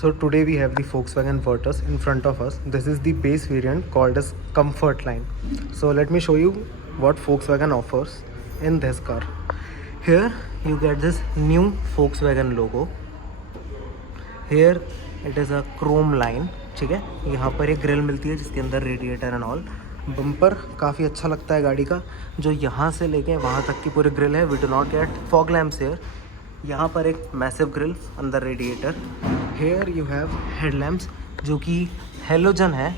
So today we have the Volkswagen Virtus in front of us. This is the base variant called as Comfort Line. So let me show you what Volkswagen offers in this car. Here you get this new Volkswagen logo. Here it is a chrome line. ठीक है, यहाँ पर एक grill मिलती है जिसके अंदर radiator and all. Bumper काफ़ी अच्छा लगता है गाड़ी का, जो यहाँ से लेके वहाँ तक की पूरी ग्रिल है. We do not get fog lamps here. यहाँ पर एक मैसिव ग्रिल, अंदर radiator. Here you have headlamps जो कि हेलोजन है.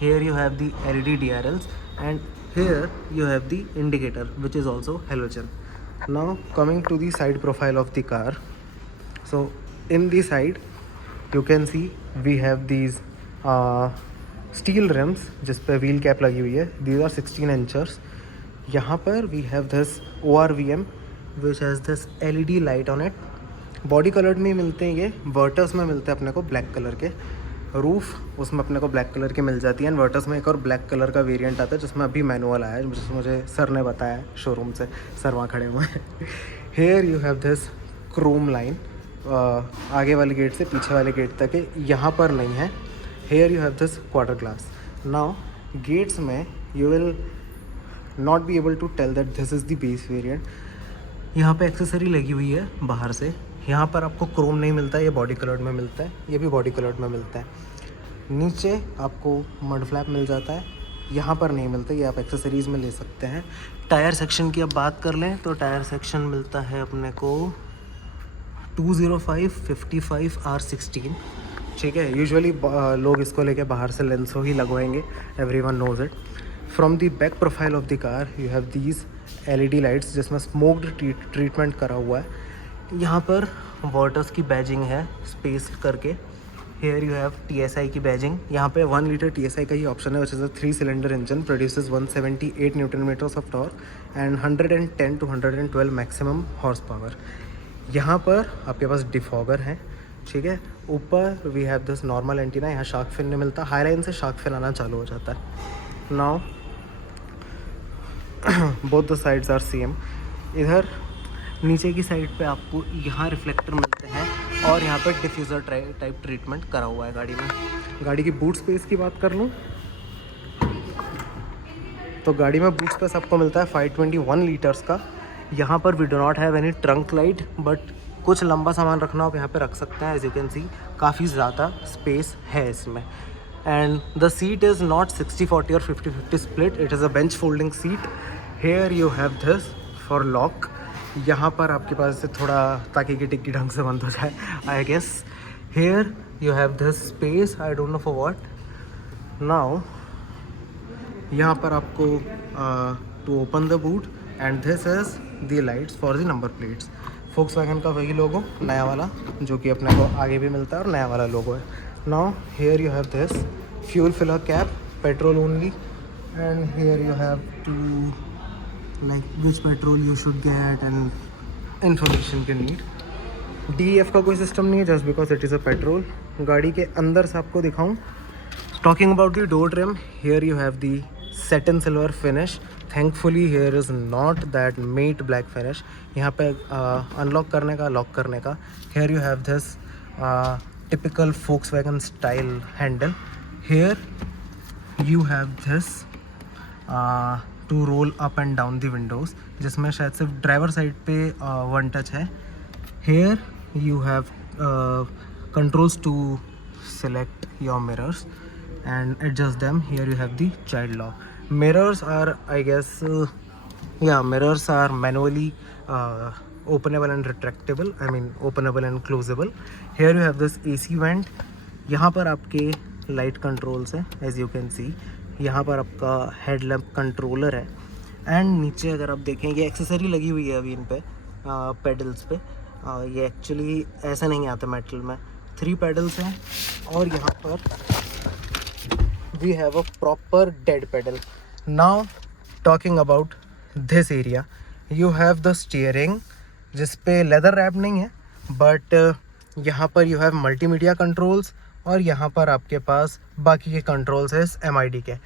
Here you have the LED DRLs and here you have the indicator which is also halogen. Now coming to the side profile of the car. So in the side you can see we have these steel rims जिस पे wheel cap लगी हुई है. these are 16 inches. यहाँ पर we have this ORVM which has this LED light on it. Body coloured में ही मिलते हैं ये. वर्टस में मिलते हैं अपने को ब्लैक कलर के. रूफ उसमें अपने को ब्लैक कलर की मिल जाती है. एंड वर्टस में एक और ब्लैक कलर का वेरिएंट आता है जिसमें अभी मैनुअल आया है, जिसमें मुझे सर ने बताया शोरूम से. सर वहाँ खड़े हुए हैं. Here you have this chrome line. आगे वाले गेट से पीछे वाले गेट तक है, यहाँ पर नहीं है. Here you have this quarter glass. Now gates में you will not be able to tell that this is the base variant. यहाँ पे एक्सेसरी लगी हुई है बाहर से. यहाँ पर आपको क्रोम नहीं मिलता है, ये बॉडी कलर्ड में मिलता है. ये भी बॉडी कलर्ड में मिलता है. नीचे आपको मड फ्लैप मिल जाता है, यहाँ पर नहीं मिलता. ये आप एक्सेसरीज़ में ले सकते हैं. टायर सेक्शन की अब बात कर लें तो टायर सेक्शन मिलता है अपने को 205/55 R16. ठीक है, यूजुअली लोग इसको लेके बाहर से लेंसो ही लगवाएंगे. Everyone knows it. From the back profile of the car you have these LED lights जिसमें स्मोक्ड ट्रीटमेंट करा हुआ है. यहाँ पर वर्टस की बैजिंग है स्पेस करके. हेयर यू हैव TSI की बैजिंग. यहाँ पे 1 लीटर TSI का ही ऑप्शन है which is a 3-cylinder engine. Produces 178 Nm of torque and 110 to 112 maximum horse power. यहाँ पर आपके पास डिफॉगर है. ठीक है, ऊपर we have this normal antenna. यहाँ शार्क फिन नहीं मिलता. हाई लाइन से शार्क फिन आना चालू हो जाता है. Now both the sides are same. इधर नीचे की साइड पे आपको यहाँ रिफ्लेक्टर मिलते हैं और यहाँ पर डिफ्यूज़र टाइप ट्रीटमेंट करा हुआ है गाड़ी में. गाड़ी की बूट स्पेस की बात कर लूँ तो गाड़ी में बूट स्पेस आपको मिलता है 521 लीटर्स का. यहाँ पर we do not have any trunk light, but कुछ लंबा सामान रखना हो आप यहाँ पे रख सकते हैं. एज यू कैन सी काफ़ी ज़्यादा स्पेस है इसमें. And the seat is not 60/40 और 50/50 split. It is a bench folding seat. Here you have this for lock. यहाँ पर आपके पास से थोड़ा ताकि की टिक्की ढंग से बंद हो जाए I guess. Here you have this space. I don't know for what. Now यहाँ पर आपको to open the boot and this is the lights for the number plates. Volkswagen का वही लोगो नया वाला जो कि अपने को आगे भी मिलता है और नया वाला लोगो है. Now here you have this fuel filler cap, petrol only. And here you have to like which petrol you should get and information के नीड. DEF का कोई सिस्टम नहीं है just because it is a petrol. गाड़ी के अंदर से आपको दिखाऊँ. Talking about the door trim, here you have the satin silver finish. Thankfully here is not that matte black finish. यहाँ पे अनलॉक करने का, लॉक करने का. Here you have this typical Volkswagen style handle. Here you have this to roll up and down the windows, जिसमें शायद सिर्फ driver side पे वन टच है. Here you have controls to select your mirrors and adjust them. Here you have the child lock. Mirrors are, I guess, mirrors are manually openable and retractable. I mean openable and closable. Here you have this AC vent. यहाँ पर आपके light controls हैं as you can see. यहाँ पर आपका headlamp controller है. And नीचे अगर आप देखें ये एक्सेसरी लगी हुई है अभी इन पे पेडल्स पे. ये एक्चुअली ऐसा नहीं आता मेटल में. 3 पेडल्स हैं और यहाँ पर we have a proper dead pedal. Now talking about this area, you have the steering जिस पे लेदर रैप नहीं है, बट यहाँ पर you have multimedia controls और यहाँ पर आपके पास बाकी के कंट्रोल्स है MID के.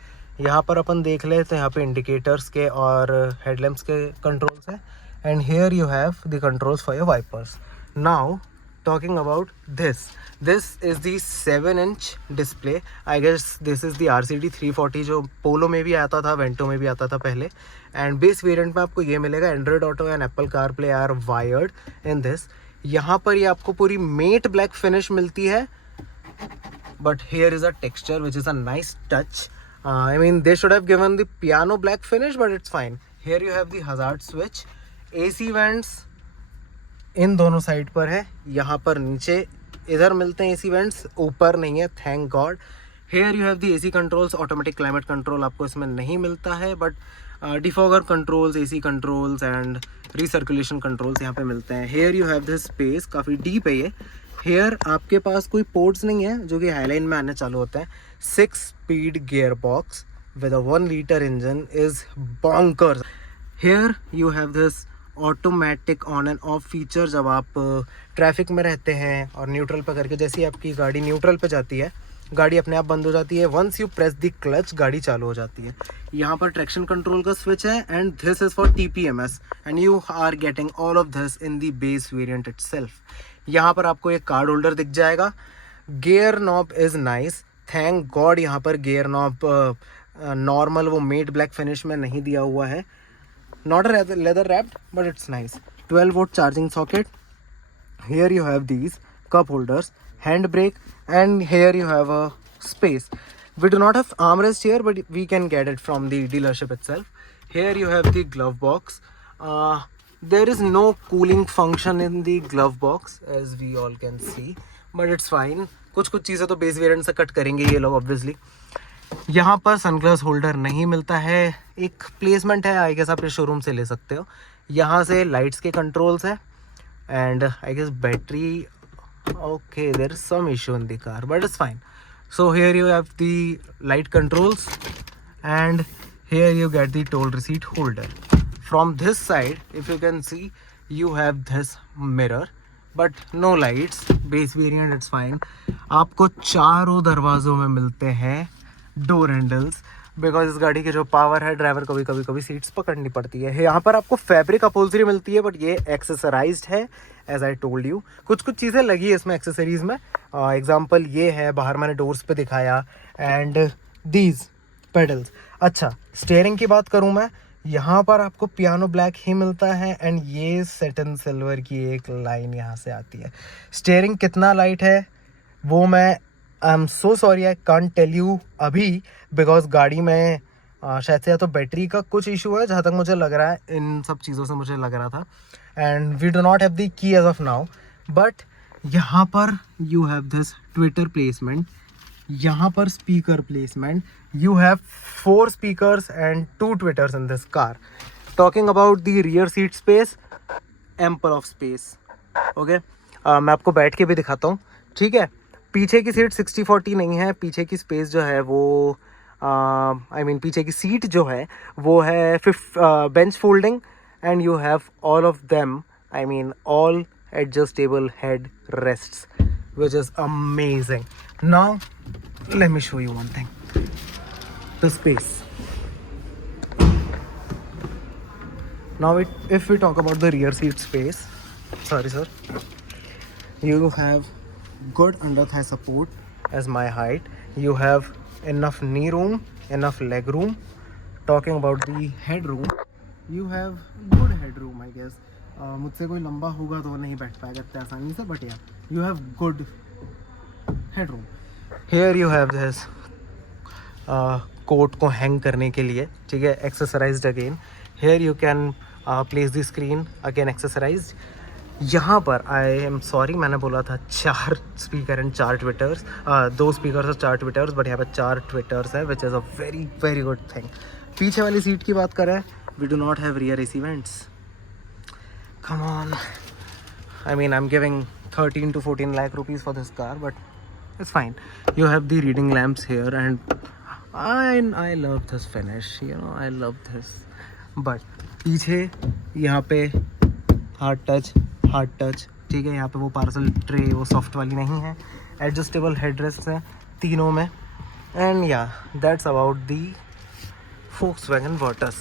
यहाँ पर अपन देख ले तो यहाँ पे इंडिकेटर्स के और हेडलैम्प्स के कंट्रोल्स है. And here you have the controls for your wipers. Now talking about this is the 7-inch display. I guess this is the RCD 340 जो पोलो में भी आता था, वेंटो में भी आता था पहले. एंड बेस वेरिएंट में आपको ये मिलेगा. Android Auto and Apple CarPlay are wired in this. यहाँ पर ये आपको पूरी मेट ब्लैक फिनिश मिलती है, but here is a texture which is a nice touch. I mean they should have given the piano black finish, but it's fine. Here you have the hazard switch. AC vents इन दोनों side पर है. यहाँ पर नीचे इधर मिलते हैं AC vents, ऊपर नहीं है, thank God. Here you have the AC controls. Automatic climate control आपको इसमें नहीं मिलता है, but defogger controls, AC controls and recirculation controls यहाँ पे मिलते हैं. Here you have this space, काफ़ी डीप है ये. हेयर आपके पास कोई पोर्ट्स नहीं है जो कि हाईलाइन में आने चालू होते हैं. 6-speed gear box with a 1 liter engine is bonkers. Here you have this automatic on and off feature. जब आप ट्रैफिक में रहते हैं और न्यूट्रल पे करके, जैसे ही आपकी गाड़ी न्यूट्रल पे जाती है, गाड़ी अपने आप बंद हो जाती है. Once you press the clutch, गाड़ी चालू हो जाती है. यहाँ पर ट्रैक्शन कंट्रोल का स्विच है and this is for TPMS and you are getting all of this in the base variant itself. यहाँ पर आपको एक कार्ड होल्डर दिख जाएगा. Gear knob is nice, thank god. यहाँ पर गियर नॉब नॉर्मल वो मेट ब्लैक फिनिश में नहीं दिया हुआ है. Not leather wrapped, but it's nice. 12 volt charging socket. Here you have these cup holders, hand brake, and here you have a space. We do not have armrest here, but we can get it from the dealership itself. Here you have the glove box. There is no cooling function in the glove box, as we all can see, but it's fine. कुछ चीज़ें तो base variant से cut करेंगे ये लोग obviously. यहाँ पर sunglass holder नहीं मिलता है. एक प्लेसमेंट है, आई गेस आप ये शोरूम से ले सकते हो. यहाँ से लाइट्स के कंट्रोल्स है and I guess battery. Okay, there is some issue in the car, but it's fine. So here you have the light controls and here you get the toll receipt holder. From this side, if you can see, you have this mirror, but no lights. Base variant, it's fine. आपको चारों दरवाज़ों में मिलते हैं door handles, because इस गाड़ी की जो power है, ड्राइवर को भी कभी सीट्स पकड़नी पड़ती है. यहाँ पर आपको फैब्रिक अपहोल्जरी मिलती है, बट ये एक्सेसराइज्ड है एज आई टोल्ड यू. कुछ चीज़ें लगी है इसमें एक्सेसरीज़ में. एग्जांपल ये है, बाहर मैंने डोर्स पे दिखाया, एंड दीज पेडल्स. अच्छा, स्टीयरिंग की बात करूँ मैं, यहाँ पर आपको पियानो ब्लैक ही मिलता है एंड ये सेटन सिल्वर की एक लाइन यहाँ से आती है. स्टीयरिंग कितना लाइट है वो मैं I am so sorry, I can't tell you अभी, बिकॉज गाड़ी में शायद से या तो बैटरी का कुछ इशू है, जहाँ तक मुझे लग रहा है. इन सब चीज़ों से मुझे लग रहा था. And we do not have the key as of now, but यहाँ पर you have this tweeter placement. यहाँ पर speaker placement. You have 4 speakers and 2 Twitters in this car. Talking about the rear seat space, ample of space. Okay, मैं आपको बैठ के भी दिखाता हूँ, ठीक है. पीछे की सीट 60-40 नहीं है. पीछे की स्पेस जो है वो पीछे की सीट जो है वो है bench folding and you have all of them, all adjustable head rests, which is amazing. Now let me show you one thing, the space. Now if we talk about the rear seat space, sorry sir, you have good under thigh support as my height. You have enough knee room, enough leg room. Talking about the head room, you have good head room I guess. मुझसे कोई लंबा होगा तो नहीं बैठ पाएगा इतने आसानी से, but yeah, you have good head room. Here you have this coat को हैंग करने के लिए, ठीक है, accessorised again. Here you can place the screen again accessorized. यहाँ पर आई एम सॉरी, मैंने बोला था 4 स्पीकर एंड 4 ट्विटर्स, 2 स्पीकर और 4 ट्विटर्स, बट यहाँ पर 4 ट्विटर्स है, which is a very very good thing. पीछे वाली सीट की बात करें, we do not have rear AC vents. Come on, I am giving 13 to 14 lakh rupees for this car, but it's fine. You have the reading lamps here and I love this finish, I love this. But पीछे यहाँ पे hard touch, ठीक है. यहाँ पे वो parcel tray, वो soft वाली नहीं है. एडजस्टेबल हेडरेस्ट है तीनों में. And yeah that's about the Volkswagen Virtus.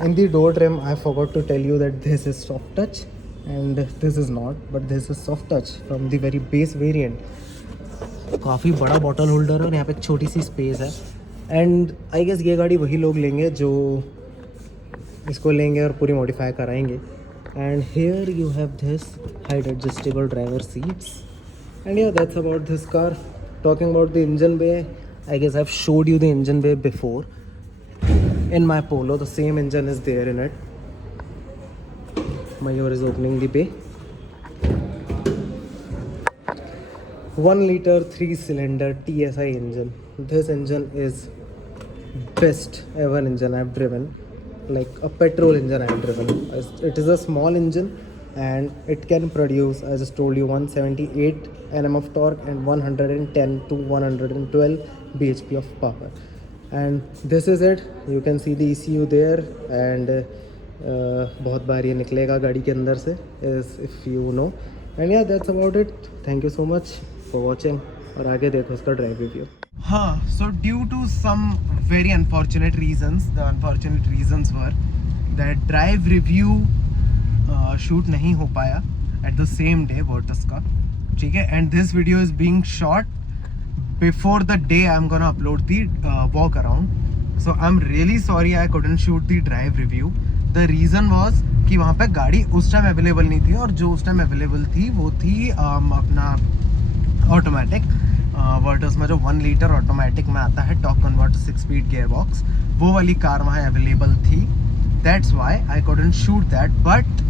In the door trim, I forgot to tell you that this is soft touch. and this is not, but this is soft touch from the very base variant. काफ़ी बड़ा bottle holder है और यहाँ पे छोटी सी space है. And I guess ये गाड़ी वही लोग लेंगे जो इसको लेंगे और पूरी मॉडिफाई कराएंगे. And here you have this height adjustable driver seats. And yeah that's about this car. Talking about the engine bay, I guess I have showed you the engine bay before in my Polo. The same engine is there in it. Mayur is opening the bay. 1 liter 3-cylinder TSI engine. This engine is best ever engine I've driven, like a petrol engine I've driven. It is a small engine and it can produce, I just told you, 178 Nm of torque and 110 to 112 bhp of power. And this is it. You can see the ECU there. And बहुत बार ये निकलेगा गाड़ी के अंदर से, if you know. And yeah, that's about it. Thank you so much for watching. और आगे देखो उसका ड्राइव रिव्यू. हाँ, so due to some very unfortunate reasons, the unfortunate reasons were that drive review shoot नहीं हो पाया at the same day Virtus का, ठीक है. And this video is being shot before the day I'm gonna upload the walk around. So I'm really sorry I couldn't shoot the drive review. The reason was कि वहाँ पे गाड़ी उस time available नहीं थी, और जो उस टाइम अवेलेबल थी वो थी अपना ऑटोमेटिक वर्टस में जो 1 लीटर ऑटोमेटिक में आता है torque converter 6 speed gear box, वो वाली कार वहाँ अवेलेबल थी. That's why I couldn't shoot that. But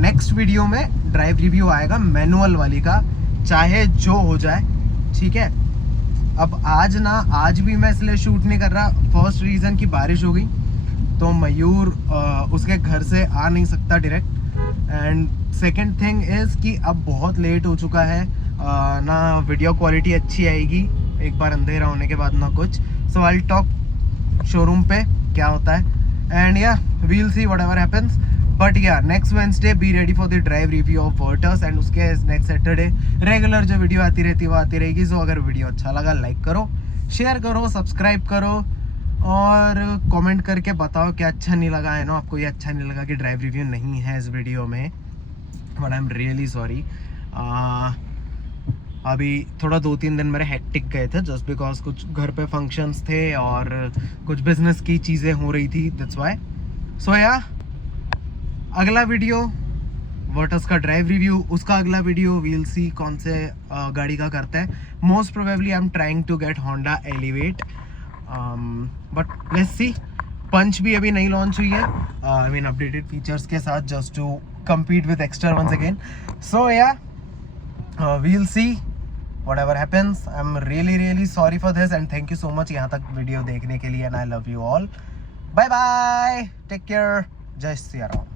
next video में ड्राइव रिव्यू आएगा मैनुअल वाली का, चाहे जो हो जाए, ठीक है. अब आज भी मैं इसलिए शूट नहीं कर रहा. फर्स्ट रीज़न कि बारिश हो गई, तो मयूर उसके घर से आ नहीं सकता direct. And second thing is कि अब बहुत लेट हो चुका है, ना वीडियो क्वालिटी अच्छी आएगी एक बार अंधेरा होने के बाद, ना कुछ. So I will talk showroom पे क्या होता है. And yeah we will see whatever happens. But yeah next Wednesday be ready for the drive review of Virtus. And उसके नेक्स्ट सैटरडे रेगुलर जो वीडियो आती रहती है वो आती रहेगी. सो अगर वीडियो अच्छा लगा लाइक करो, शेयर करो, सब्सक्राइब करो और कमेंट करके बताओ क्या अच्छा नहीं लगा. है ना, आपको ये अच्छा नहीं लगा कि ड्राइव रिव्यू नहीं है इस वीडियो में. But I am really sorry. अभी थोड़ा 2-3 दिन मेरे हेक्टिक गए थे जस्ट बिकॉज कुछ घर पे फंक्शंस थे और कुछ बिजनेस की चीज़ें हो रही थी. That's why. सो या अगला वीडियो वर्टस का ड्राइव रिव्यू, उसका अगला वीडियो वील सी कौन से गाड़ी का करता है. Most probably I am trying to get Honda Elevate, but let's see. Punch भी अभी नहीं लॉन्च हुई है, आई मीन अपडेटेड फीचर्स के साथ, just to compete with Exter once again. So yeah, we'll see whatever happens. I'm really sorry for this and thank you so much यहाँ तक video देखने के लिए. And I love you all. Bye bye. Take care. Jai Shri Ram.